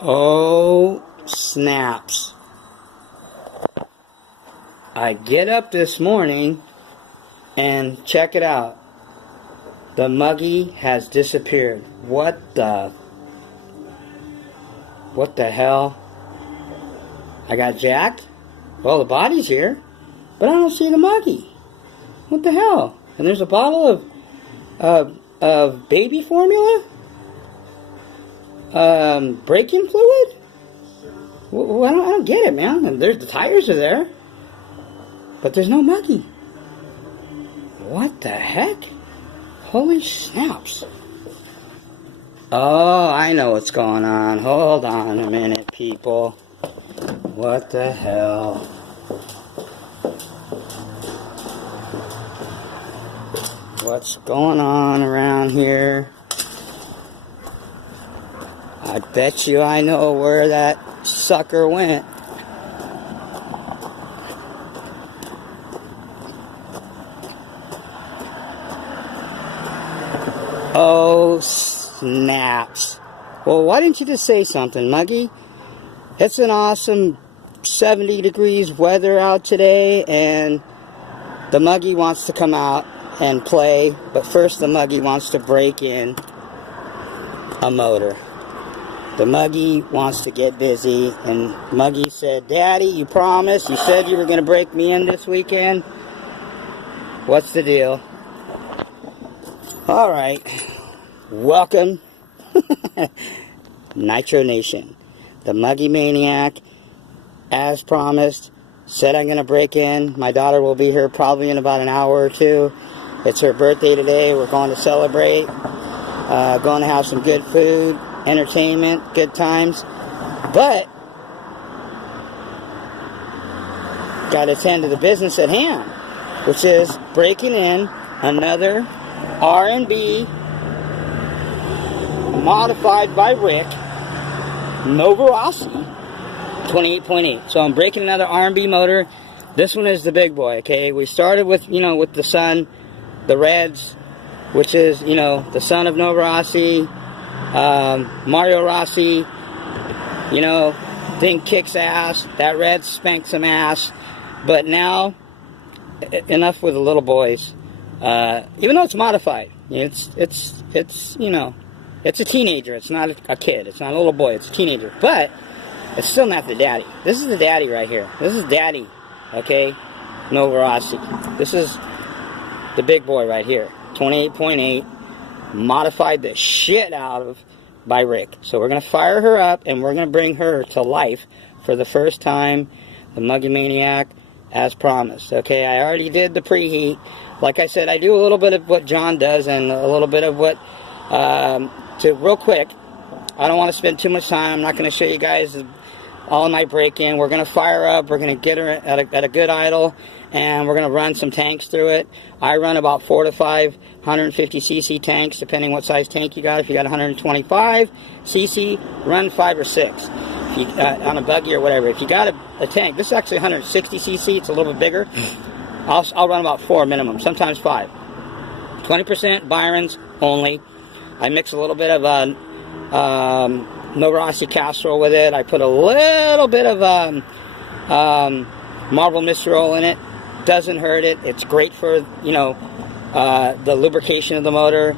Oh, snaps. I get up this morning and check it out. The Muggy has disappeared. What the hell? I got jacked? Well, the body's here, but I don't see the Muggy. What the hell? And there's a bottle of baby formula? Braking fluid? Well, I don't get it, man. And the tires are there, but there's no Muggy. What the heck? Holy snaps. Oh, I know what's going on. Hold on a minute, people. What the hell? What's going on around here? I bet you I know where that sucker went. Oh, snaps. Well, why didn't you just say something, Muggy? It's an awesome 70 degrees weather out today, and the Muggy wants to come out and play, but first the Muggy wants to break in a motor. The Muggy wants to get busy, and Muggy said, "Daddy, you promised, you said you were going to break me in this weekend. What's the deal?" Alright, welcome, Nitro Nation. The Muggy Maniac, as promised, said I'm going to break in. My daughter will be here probably in about an hour or two. It's her birthday today. We're going to celebrate, going to have some good food, entertainment, good times, but got to attend to the business at hand, which is breaking in another R&B modified by Rick novorosi 28.8. So I'm breaking another R&B motor. This one is the big boy. Okay, we started with with the son, the Reds, which is the son of novorosi, Mario Rossi. Thing kicks ass. That Red spanks some ass. But now, enough with the little boys. Even though it's modified, it's a teenager. It's not a kid. It's not a little boy. It's a teenager. But it's still not the daddy. This is the daddy right here. This is daddy. Okay, novorosi. This is the big boy right here. 28.8. Modified the shit out of by Rick. So we're gonna fire her up and we're gonna bring her to life for the first time. The Muggy Maniac, as promised. Okay, I already did the preheat. Like I said, I do a little bit of what John does and a little bit of what, real quick, I don't want to spend too much time. I'm not going to show you guys all of my break-in. We're going to fire up. We're going to get her at a good idle, and we're going to run some tanks through it. I run about 4 to 5 150cc tanks, depending what size tank you got. If you got 125cc, run 5 or 6 if you, on a buggy or whatever. If you got a tank, this is actually 160cc. It's a little bit bigger. I'll run about 4 minimum, sometimes 5. 20% Byron's only. I mix a little bit of novorosi casserole with it. I put a little bit of Marble Mistral in it. Doesn't hurt it. It's great for the lubrication of the motor.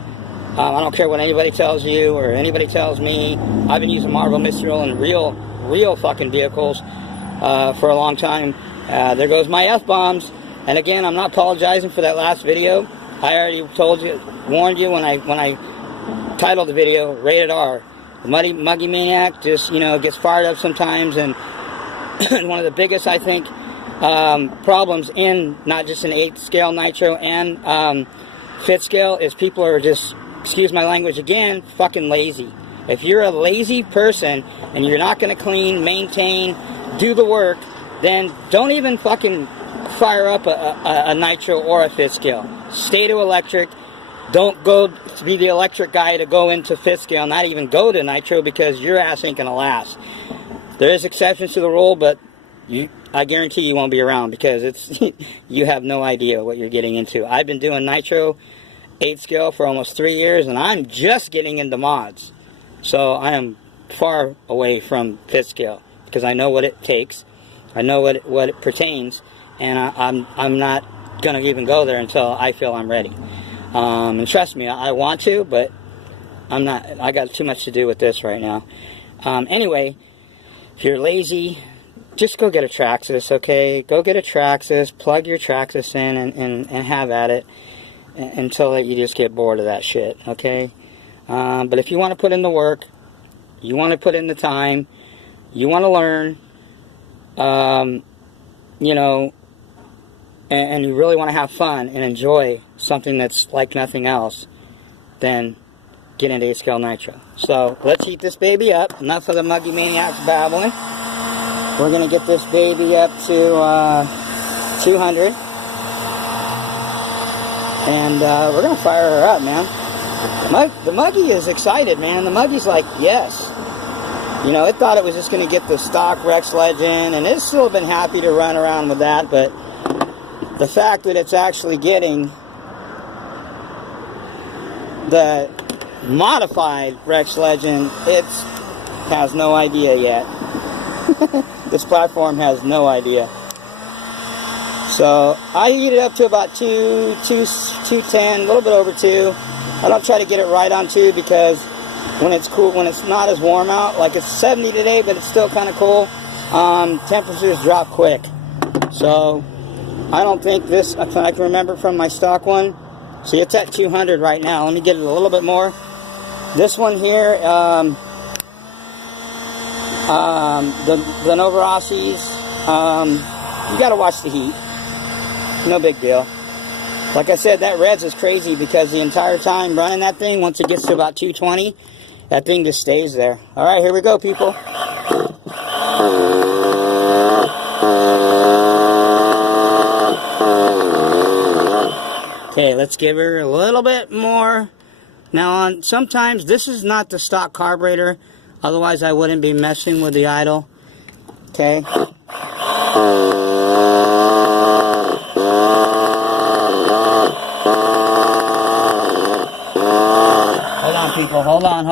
I don't care what anybody tells you or anybody tells me. I've been using Marble Mistral in real fucking vehicles for a long time. There goes my F-bombs. And again, I'm not apologizing for that last video. I already warned you when I titled the video, Rated R. The Muggy Maniac just, gets fired up sometimes, and one of the biggest, I think, problems in not just an 8th scale nitro and 5th scale is people are just, excuse my language again, fucking lazy. If you're a lazy person and you're not going to clean, maintain, do the work, then don't even fucking fire up a nitro or a 5th scale. Stay to electric. Don't go to be the electric guy to go into 5th scale, not even go to nitro, because your ass ain't gonna last. There is exceptions to the rule, but I guarantee you won't be around, because you have no idea what you're getting into. I've been doing nitro 8th scale for almost 3 years, and I'm just getting into mods. So I am far away from pit scale because I know what it takes. I know what it pertains, and I'm not gonna even go there until I feel I'm ready. And trust me, I want to, but I'm not. I got too much to do with this right now. Anyway, if you're lazy, just go get a Traxxas, okay? Go get a Traxxas, plug your Traxxas in, and have at it until you just get bored of that shit, okay? But if you want to put in the work, you want to put in the time, you want to learn, you know, and you really want to have fun and enjoy something that's like nothing else, then get into A-Scale Nitro. So let's heat this baby up. Enough of the Muggy Maniacs babbling. We're going to get this baby up to 200. And we're going to fire her up, man. The Muggy is excited, man. The Muggy's like, yes. You know, it thought it was just going to get the stock Rex Legend, and it's still been happy to run around with that, but the fact that it's actually getting the modified Rex Legend, it has no idea yet. This platform has no idea. So I heat it up to about 210, a little bit over 2. I don't try to get it right on 2 because when it's cool, when it's not as warm out, like it's 70 today, but it's still kind of cool, temperatures drop quick. So I don't think this, I can remember from my stock one. See, it's at 200 right now. Let me get it a little bit more. This one here, the Novorosis, you got to watch the heat. No big deal. Like I said, that reds is crazy because the entire time running that thing, once it gets to about 220, that thing just stays there. All right, here we go, people. Okay, let's give her a little bit more. Now, sometimes this is not the stock carburetor. Otherwise, I wouldn't be messing with the idle. Okay. Hold on, people. Hold on.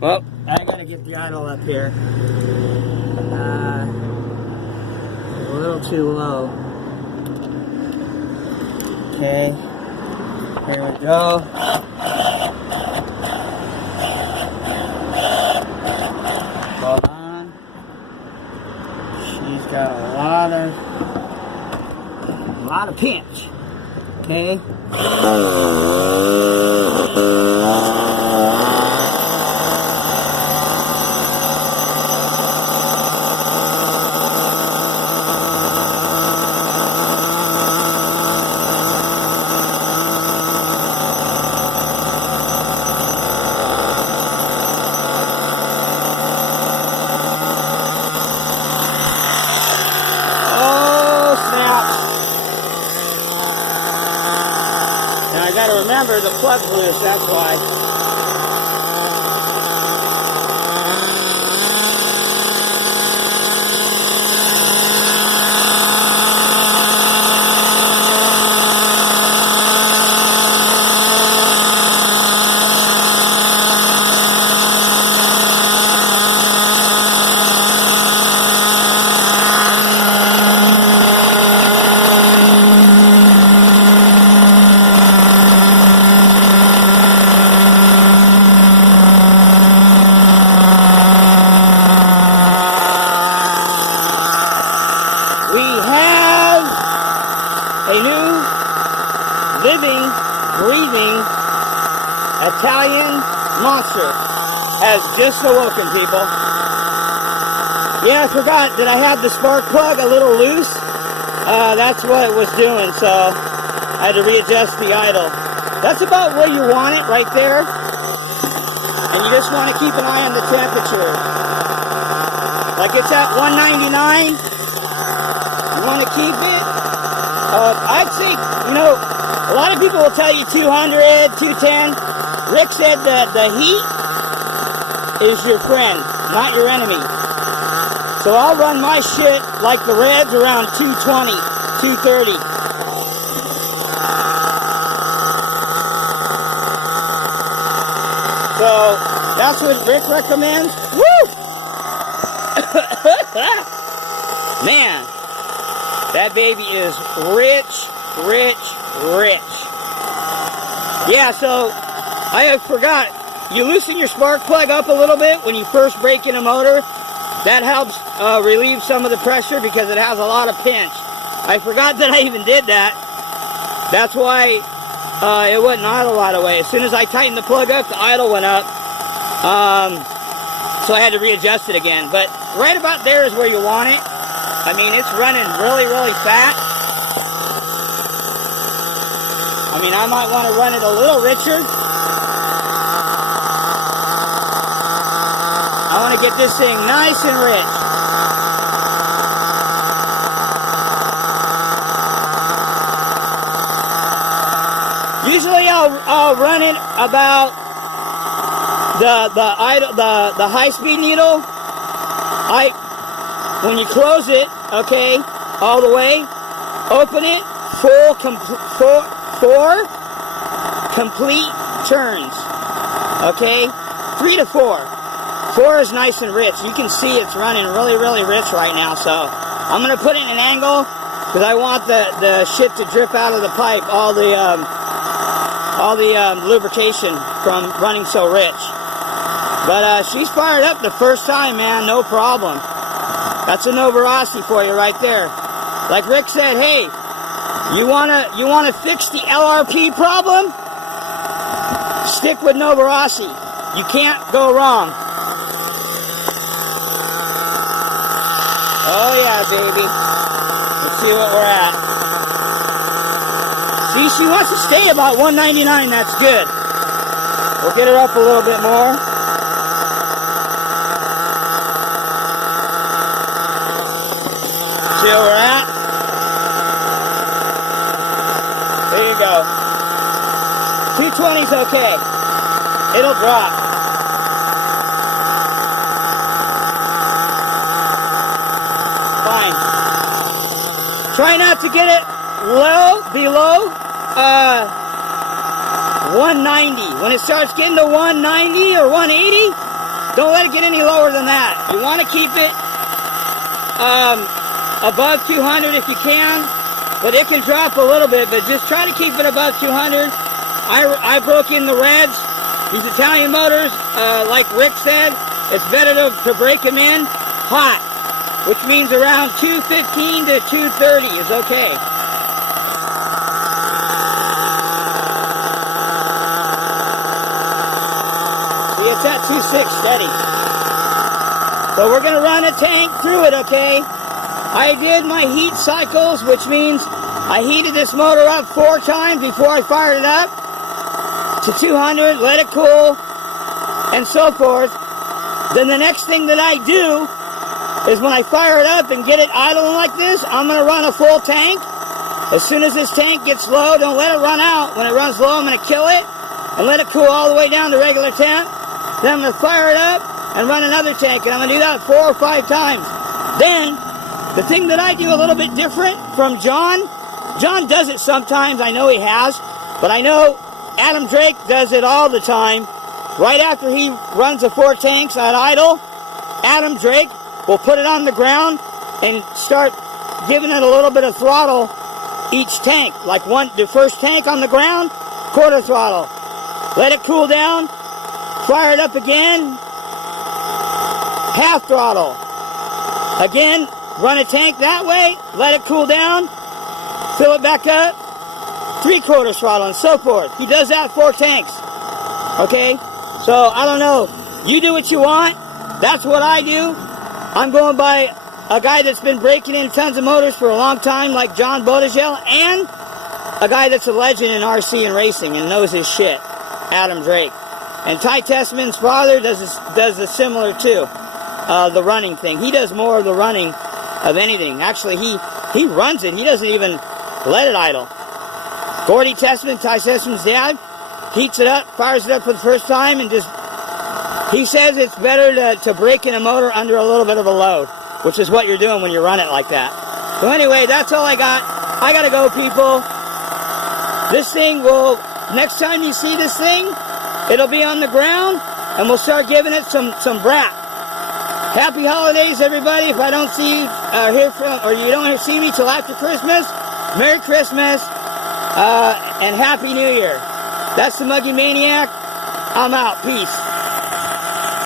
Well, I gotta get the idle up here. A little too low. Okay, here we go. Hold on. She's got a lot of pinch. Okay. I gotta remember the plug's loose, that's why. A new, living, breathing Italian monster has just awoken, people. Yeah, I forgot that I had the spark plug a little loose. That's what it was doing, so I had to readjust the idle. That's about where you want it, right there. And you just want to keep an eye on the temperature. Like it's at 199. You want to keep it? I'd say, you know, a lot of people will tell you 200, 210. Rick said that the heat is your friend, not your enemy. So I'll run my shit like the Reds around 220, 230. So that's what Rick recommends. Woo! Man, that baby is rich, rich, rich. Yeah, so I forgot. You loosen your spark plug up a little bit when you first break in a motor. That helps relieve some of the pressure because it has a lot of pinch. I forgot that I even did that. That's why it wouldn't idle right away. As soon as I tightened the plug up, the idle went up. So I had to readjust it again. But right about there is where you want it. I mean, it's running really, really fat. I mean, I might want to run it a little richer. I want to get this thing nice and rich. Usually I'll run it about the high-speed needle. When you close it, okay, all the way, open it, four complete turns, okay, 3 to 4. 4 is nice and rich. You can see it's running really, really rich right now. So I'm gonna put it in an angle because I want the shit to drip out of the pipe, all the lubrication from running so rich. But she's fired up the first time, man, no problem. That's a novorosi for you right there. Like Rick said, hey, you wanna fix the LRP problem? Stick with novorosi. You can't go wrong. Oh yeah, baby. Let's see what we're at. See, she wants to stay about 199. That's good. We'll get her up a little bit more. See where we're at? There you go. 220 is okay. It'll drop. Fine. Try not to get it below 190. When it starts getting to 190 or 180, don't let it get any lower than that. You want to keep it above 200 if you can, but it can drop a little bit, but just try to keep it above 200. I broke in the Reds. These Italian motors, like Rick said, it's better to break them in hot, which means around 215 to 230 is okay. See, it's at 2.6 steady. So we're going to run a tank through it, okay? I did my heat cycles, which means I heated this motor up 4 times before I fired it up to 200, let it cool, and so forth. Then the next thing that I do is when I fire it up and get it idling like this, I'm going to run a full tank. As soon as this tank gets low, don't let it run out. When it runs low, I'm going to kill it and let it cool all the way down to regular temp. Then I'm going to fire it up and run another tank, and I'm going to do that 4 or 5 times. Then, the thing that I do a little bit different from John does it sometimes, I know he has, but I know Adam Drake does it all the time. Right after he runs the 4 tanks at idle, Adam Drake will put it on the ground and start giving it a little bit of throttle each tank. Like the first tank on the ground, quarter throttle. Let it cool down, fire it up again, half throttle. Again, run a tank that way, let it cool down, fill it back up, 3/4 throttle, and so forth. He does that 4 tanks. Okay? So, I don't know. You do what you want. That's what I do. I'm going by a guy that's been breaking in tons of motors for a long time, like John Bodegel, and a guy that's a legend in RC and racing and knows his shit, Adam Drake. And Ty Tessman's father does the similar too, the running thing. He does more of the running of anything. Actually, He runs it. He doesn't even let it idle. Gordy Testament, Ty Testament's dad, heats it up, fires it up for the first time, and just, he says it's better to break in a motor under a little bit of a load, which is what you're doing when you run it like that. So anyway, that's all I got. I gotta go, people. This thing will, next time you see this thing, it'll be on the ground, and we'll start giving it some brat. Happy holidays, everybody. If I don't see you, hear from, or you don't see me till after Christmas, Merry Christmas, and Happy New Year. That's the Muggy Maniac. I'm out. Peace.